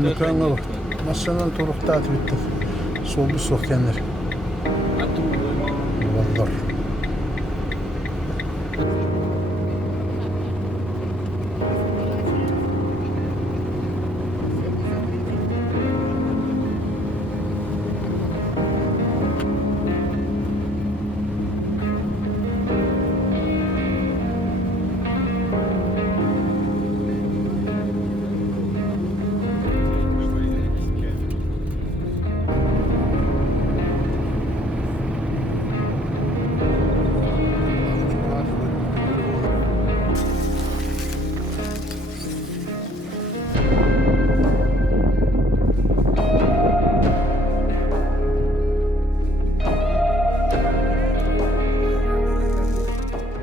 Nukanga masalan turuktaat bitti. Soğuk soğukkenler. Vallar.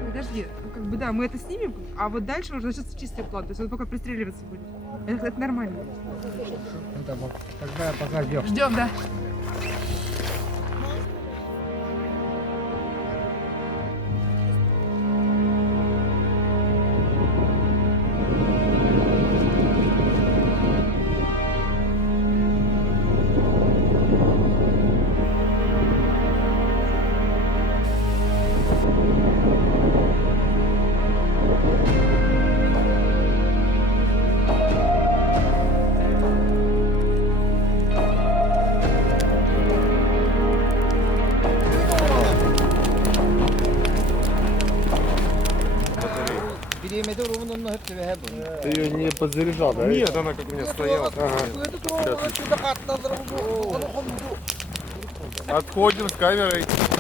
Подожди, ну, как бы да, мы это снимем, а вот дальше уже начнется чистый план, то есть он пока пристреливаться будет. Это нормально. Тогда пока ждем. Ждем, да. Периметр ровно много тебе. Ты ее не подзаряжал, да? Нет, она как у меня стояла. Отходим с камерой.